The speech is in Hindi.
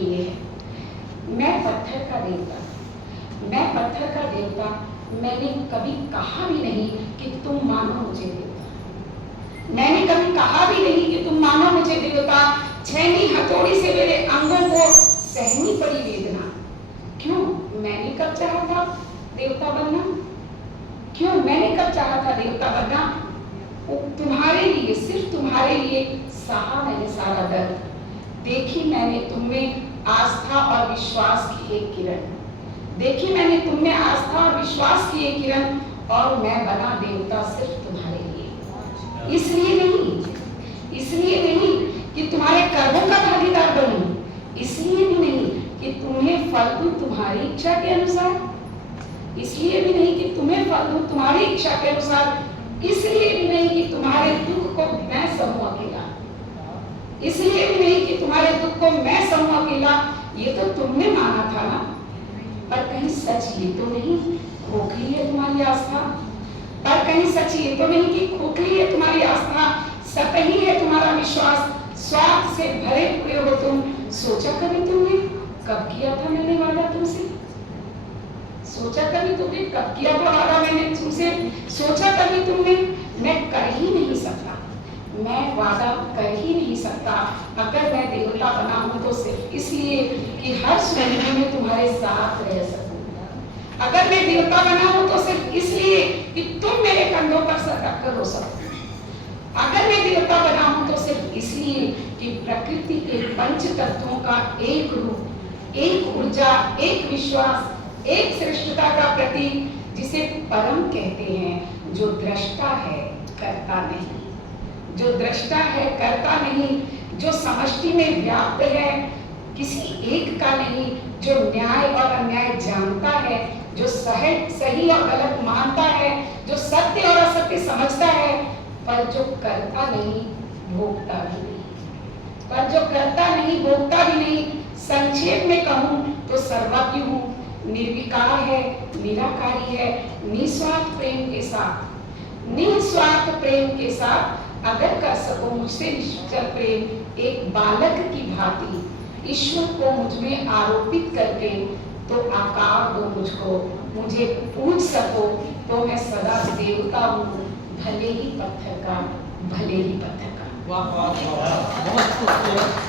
ये है, मैं पत्थर का देवता, मैं पत्थर का देवता, मैंने कभी कहा भी नहीं कि तुम मानो मुझे देवता, मैंने कभी कहा भी नहीं कि तुम मानो मुझे देवता। छैनी हथौड़ी से मेरे अंगों को सहनी पड़ी वेदना। क्यों? मैंने कब चाहा था देवता बनना? क्यों मैंने कब चाहा था देवता बनना? तुम्हारे लिए, सिर्फ तुम्हारे लिए सहा मैंने सारा दर्द। देखी मैंने तुममें आस्था और विश्वास की एक किरण, देखी मैंने तुममें आस्था और विश्वास की एक किरण, और मैं बना देवता सिर्फ तुम्हारे लिए। इसलिए नहीं कि तुम्हारे कर्मों का भागीदार बनूं, इसलिए भी नहीं कि तुम्हें फल दूं तुम्हारी इच्छा के अनुसार, इसलिए भी नहीं कि तुम्हें फल दूं तुम्हारी इच्छा के अनुसार, इसलिए भी नहीं कि तुम्हारे दुख को मैं सहूं अकेला, इसलिए भी नहीं कि तुम्हारे दुख को मैं सहूं अकेला। ये तो तुमने माना था ना, पर कहीं सच ये तो नहीं खोखली है तुम्हारी आस्था, पर कहीं सच ये तो नहीं कि खोखली है तुम्हारी आस्था, सतही है तुम्हारा विश्वास, स्वार्थ से भरे हुए हो तुम। सोचा कभी तुमने कब किया था मैंने वादा तुमसे? सोचा कभी तुमने कब किया था वादा मैंने तुमसे? सोचा कभी तुमने? मैं कर ही नहीं सकता, मैं वादा कर ही नहीं सकता। अगर मैं देवता बना हूं तो सिर्फ इसलिए कि हर सुनने में तुम्हारे साथ रह सकूं। अगर मैं देवता बना हूं तो सिर्फ इसलिए कि तुम मेरे कंधों पर सर रखकर रो सको। अगर मैं देवता बना हूं तो सिर्फ इसलिए कि प्रकृति के पंच तत्वों का एक रूप, एक ऊर्जा, एक विश्वास, एक श्रेष्ठता का प्रतीक, जिसे परम कहते हैं, जो दृष्टा है करता नहीं, जो दृष्टा है करता नहीं, जो समष्टि में व्याप्त है किसी एक का नहीं, जो न्याय और अन्याय जानता है, जो सही और गलत मानता है, जो सत्य और असत्य समझता है, पर जो करता नहीं भोगता भी नहीं, पर जो करता नहीं भोगता भी नहीं। संक्षेप में कहूं तो सर्वज्ञ हूं, निर्विकार है, निराकारी है, निस्वार्थ प्रेम के साथ, निस्वार्थ प्रेम के साथ अगर कर सको मुझसे निश्चल प्रेम, एक बालक की भांति ईश्वर को मुझ में आरोपित करके, तो आकार दो मुझको, मुझे पूज सको, तो मैं सदा देवता हूँ, भले ही पत्थर का, भले ही पत्थर का। वाह वाह वाह, बहुत खूब।